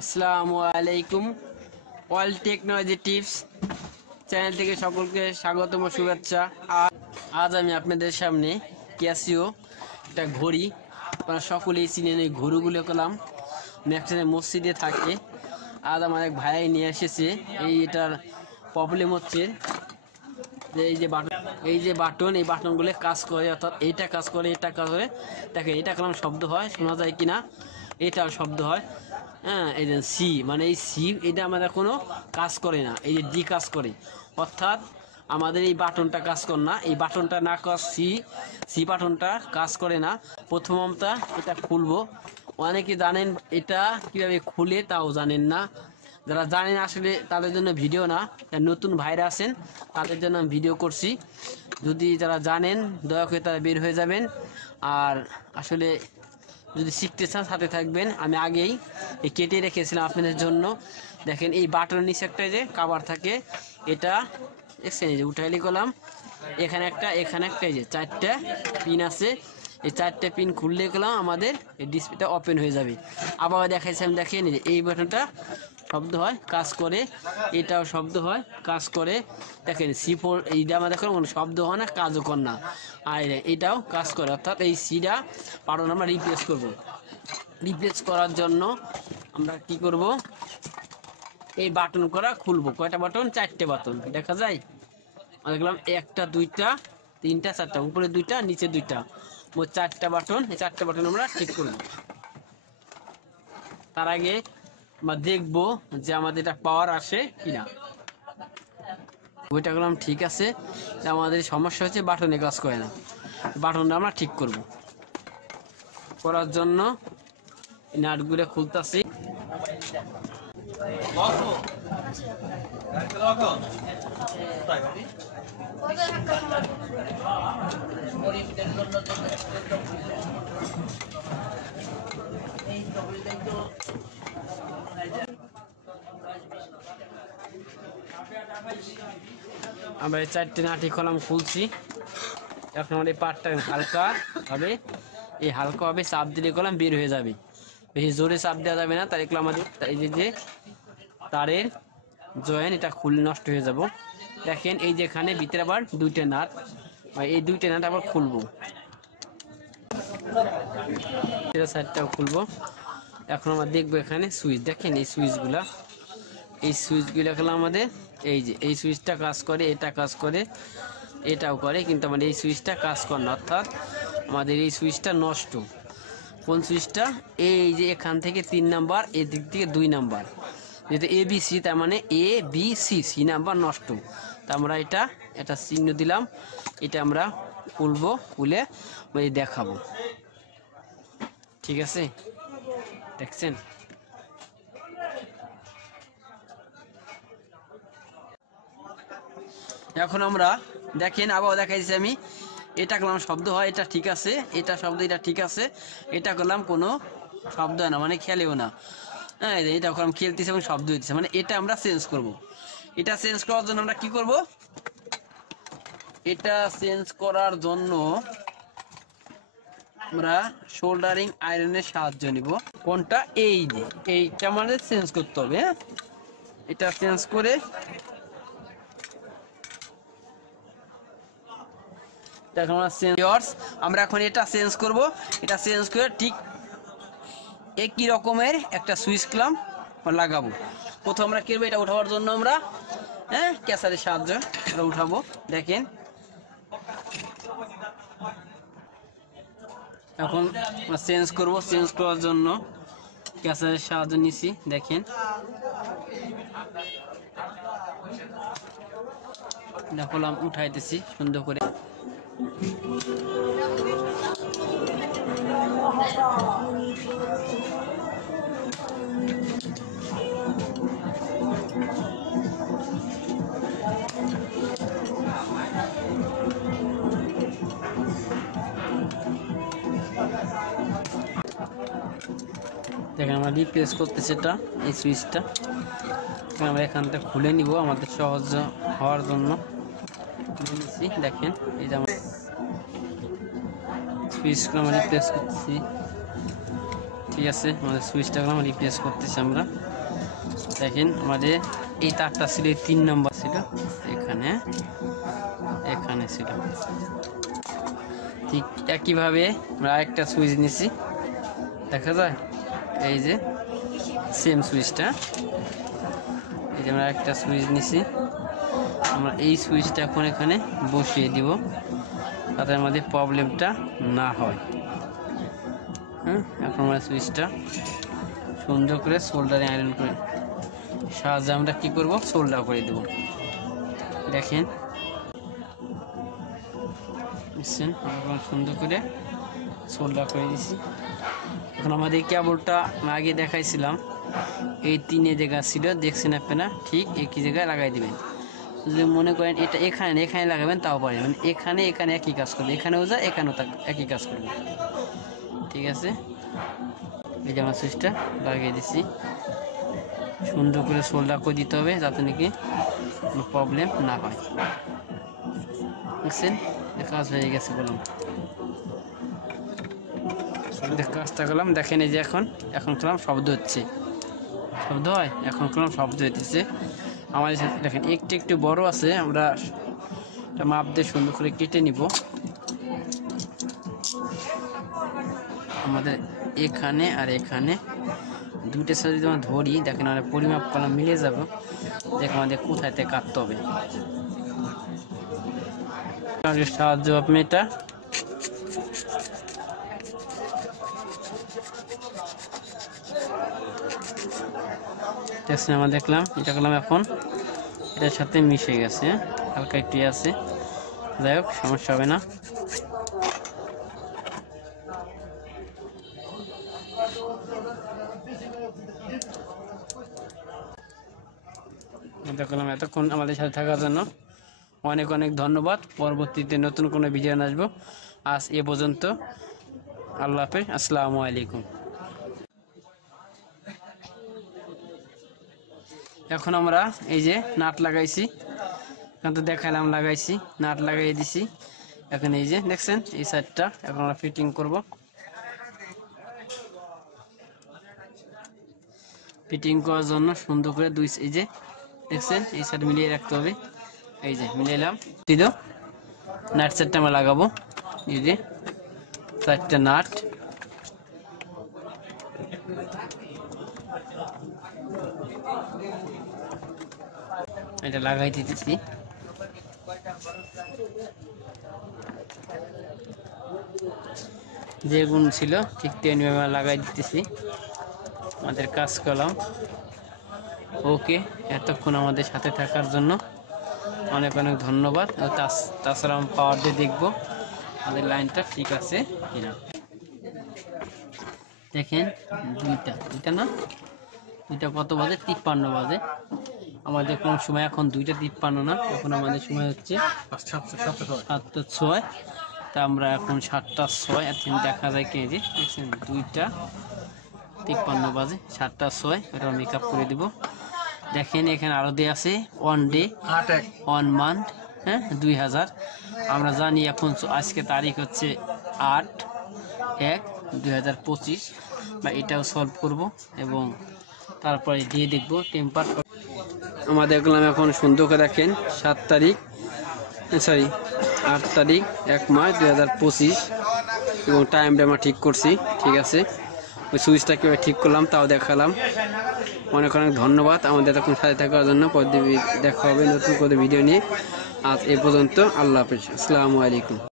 আসসালামু আলাইকুম। All technology tips channel থেকে সকলকে স্বাগতম ও শুভেচ্ছা। আজ আমি আপনাদের সামনে ক্যাসিও একটা ঘড়ি, আপনারা সকলেই চিনেন। এই ঘড়িগুলো করলাম ম্যাক্সিমাম মসজিদে থাকে। আজ আমার এক ভাই নিয়ে এসেছে। এটার প্রবলেম হচ্ছে যে এই যে বাটন এই বাটনগুলো কাজ করে, অর্থাৎ এইটা কাজ করে, এটা কাজ করে। দেখেন এটা করলাম শব্দ হয়, শোনা যায় কিনা, এটাও শব্দ হয়। হ্যাঁ, এই যে সি মানে এই সি এটা আমাদের কোনো কাজ করে না, এই যে ডি কাজ করে, অর্থাৎ আমাদের এই বাটনটা কাজ করে না। এই বাটনটা না কাজ সি বাটনটা কাজ করে না। প্রথম আমরা এটা খুলবো। অনেকে জানেন এটা কিভাবে খুলে, তাও জানেন না। যারা জানেন আসলে তাদের জন্য ভিডিও না, নতুন ভাইরা আছেন তাদের জন্য আমি ভিডিও করছি। যদি যারা জানেন দয়া করে তারা বের হয়ে যাবেন। আর আসলে যদি শিখতে চান সাথে থাকবেন। আমি আগেই কেটে রেখেছিলাম আপনাদের জন্য। দেখেন এই বাটনের নিচে একটা যে কাভার থাকে, এটা দেখছেন, এই যে উঠাইলি করলাম। এখানে একটা এই যে 4টা পিন আছে। এই 4টা পিন খুললে গেলাম আমাদের এই ডিসপ্লেটা ওপেন হয়ে যাবে। আবার দেখাইছিলাম, দেখেন এই বাটনটা শব্দ হয়, কাজ করে, এটাও শব্দ হয়, কাজ করে। দেখেন C4 এইটা আমাদের কোনো শব্দ হয় না, কাজও কর না। আর এটাও কাজ করে, অর্থাৎ এই সিটা বাটন আমরা রিপ্লেস করব। রিপ্লেস করার জন্য আমরা কি করব, এই বাটন করা খুলবো। কয়টা বাটন? 4টে বাটন দেখা যায়। দেখলাম 1টা 2টা 3টা 4টা, উপরে 2টা নিচে 2টা, মোট 4টা বাটন। এই 4টা বাটন আমরা ঠিক করব। তার আগে আমরা দেখবো যে আমাদের এটা পাওয়ার আসে কিনা। ওইটা করলাম ঠিক আছে। আমাদের সমস্যা হচ্ছে বাটনে কাজ করে না। বাটনটা আমরা ঠিক করব। করার জন্য নাটগুলো খুলতেছি। আমরা এই 4টে নাটি কলাম খুলছি। এখন আমাদের এই পাটটা হালকা হবে, এই হালকা হবে, চাপ দিলে কলাম বের হয়ে যাবে। বেশি জোরে চাপ দেওয়া যাবে না, তার এগুলো আমাদের এই যে তারের জয়েন, এটা খুলে নষ্ট হয়ে যাব। দেখেন এই যেখানে ভিতরে আবার 2টে নাট, এই 2টে নাট আবার খুলবো, সাইডটাও খুলবো। এখন আমরা দেখবো এখানে সুইচ। দেখেন এই সুইচগুলা, এই সুইচগুলো হলো আমাদের এই যে এই সুইচটা কাজ করে, এটা কাজ করে, এটাও করে, কিন্তু আমাদের এই সুইচটা কাজ করে না, অর্থাৎ আমাদের এই সুইচটা নষ্ট। কোন সুইচটা? এই যে এখান থেকে 3 নাম্বার, এদিক থেকে 2 নাম্বার, যেহেতু ABC, তার মানে ABC নাম্বার নষ্ট। তা আমরা এটা চিহ্ন দিলাম। এটা আমরা খুলবো, খুলে দেখাবো। ঠিক আছে, দেখছেন? এখন আমরা দেখেন আবার দেখাইছি আমি। এটা করলাম শব্দ হয়, এটা ঠিক আছে, এটা শব্দ, এটা ঠিক আছে। এটা করলাম কোনো শব্দ হয় না, মানে খেলেও না। হ্যাঁ, এটা করলাম খেলতেছে এবং শব্দ হইতেছে, মানে এটা আমরা চেঞ্জ করব। এটা চেঞ্জ করার জন্য আমরা কি করব? এটা চেঞ্জ করার জন্য আমরা সোল্ডারিং আয়রনের সাহায্য নিব। কোনটা? এই যে এইটা আমাদের চেঞ্জ করতে হবে। হ্যাঁ, এটা চেঞ্জ করে আমরা এখন এটা চেঞ্জ করব। এটা চেঞ্জ করে ঠিক একই রকমের একটা সুইচ ক্লাম লাগাবো। প্রথম আমরা কি করবো, এটা উঠাবার জন্য আমরা ক্যাসারের সাহায্য আমরা উঠাবো। দেখেন এখন আমরা চেঞ্জ করব। চেঞ্জ করার জন্য ক্যাসারের সাহায্য নিছি। দেখেন দেখলাম উঠাইতেছি সুন্দর করে। দেখেন আমরা রিপ্লেস করতেছি এটা, এই সুইচটা আমরা এখানটা খুলে নিব আমাদের সহজ হওয়ার জন্য। দেখেন এই যে আমরা সুইচগুলো আমরা রিপ্লেস করতেছি। ঠিক আছে, আমাদের সুইচটা রিপ্লেস করতেছি আমরা। দেখেন আমাদের এই তারটা ছিল 3 নম্বর ছিল, এখানে এখানে ছিল। ঠিক একইভাবে আমরা আরেকটা সুইচ নিছি, দেখা যায় এই যে সেম সুইচটা, এই যে আমরা একটা সুইচ নিছি। আমরা এই সুইচটা এখন এখানে বসিয়ে দিব যাতে আমাদের প্রবলেমটা না হয়। এখন আমরা সুইচটা সুন্দর করে সোল্ডারে আয়রন করে সাহায্যে আমরা কি করব, সোল্ডার করে দেব। দেখেন বুঝছেন, আমরা সুন্দর করে সোল্ডার করে দিছি। এখন আমাদের কেবলটা আগে দেখাইছিলাম এই 3 জায়গা ছিল, দেখছেন আপনারা, ঠিক একই জায়গায় লাগাই দিবেন। যদি মনে করেন এটা এখানে এখানে লাগাবেন তাও পারেন, মানে এখানে এখানে একই কাজ করবে, এখানেও যা এখানেও একই কাজ করবে। ঠিক আছে, এই যে আমার সুইচটা লাগিয়ে দিছি। সুন্দর করে সোল্ডার করে দিতে হবে যাতে নাকি কোনো প্রবলেম না হয়। বুঝছেন, কাজ হয়ে গেছে বললাম, কাজটা করলাম। দেখেন এই যে এখন করলাম শব্দ হচ্ছে, শব্দ হয়, এখন করলাম শব্দ হইতেছে আমাদের সাথে। দেখেন একটু একটু বড় আছে, আমরা মাপ দিয়ে সুন্দর করে কেটে নিব। আমাদের এখানে আর এখানে দুটো সাথে যদি আমরা ধরি, দেখেন আমরা পরিমাপ কলম মিলে যাবে, দেখেন আমাদের কোথায় থেকে কাটতে হবে। সাহায্য আপনি এটা দেখছেন, আমরা দেখলাম এটা করলাম, এখন এটার সাথে মিশে গেছে, হালকা একটু আছে, যাই হোক সমস্যা হবে না। দেখলাম, এতক্ষণ আমাদের সাথে থাকার জন্য অনেক অনেক ধন্যবাদ। পরবর্তীতে নতুন কোনো ভিডিও আসবো। আজ এ পর্যন্ত, আল্লাহ হাফেজ, আসসালামু আলাইকুম। এখন আমরা এই যে নাট লাগাইছি, এখন তো দেখালাম লাগাইছি, নাট লাগাই দিছি। এখন এই যে দেখছেন এই সাইডটা এখন আমরা ফিটিং করব। ফিটিং করার জন্য সুন্দর করে এই যে দেখছেন এই সাইড মিলিয়ে রাখতে হবে। এই যে মিলাইলাম, দিলো নাট সেটটা আমরা লাগাবো। এই যে 4টা নাট, এটা লাগাই দিতেছি। যে গুণ ছিল ঠিক তেমনিভাবে লাগাই দিতেছি, আমাদের কাজ করলাম। ওকে, এতক্ষণ আমাদের সাথে থাকার জন্য অনেক অনেক ধন্যবাদ। তাছাড়া আমি পাওয়ার দিয়ে দেখবো আমাদের লাইনটা ঠিক আছে কিনা। দেখেন দুইটা না, দুইটা কত বাজে, 53 বাজে। আমাদের কোন সময় এখন 2টা 53 না, এখন আমাদের সময় হচ্ছে 7:06। তা আমরা এখন 7:06, এখন দেখা যায় কি যে দেখছেন 2টা 53 বাজে, 7:06। এটা মেকআপ করে দিব। দেখেন এখানে আরো দেয়া আছে 1 ডে 1 মান্থ, হ্যাঁ 2000। আমরা জানি এখন আজকে তারিখ হচ্ছে 8/1/2025, বা এটাও সলভ করব এবং তারপরে দিয়ে দেখব টেম্পার। আমাদের দেখলাম এখন সুন্দর করে দেখেন 8 তারিখ 1 মার্চ 2025 এবং টাইমটা আমরা ঠিক করছি। ঠিক আছে, ওই সুইচটা কীভাবে ঠিক করলাম তাও দেখালাম। অনেক অনেক ধন্যবাদ আমাদের এতক্ষণ সাথে থাকার জন্য। পরে দেখা হবে নতুন করে ভিডিও নিয়ে। আজ এ পর্যন্ত, আল্লাহ হাফেজ, আসসালামু আলাইকুম।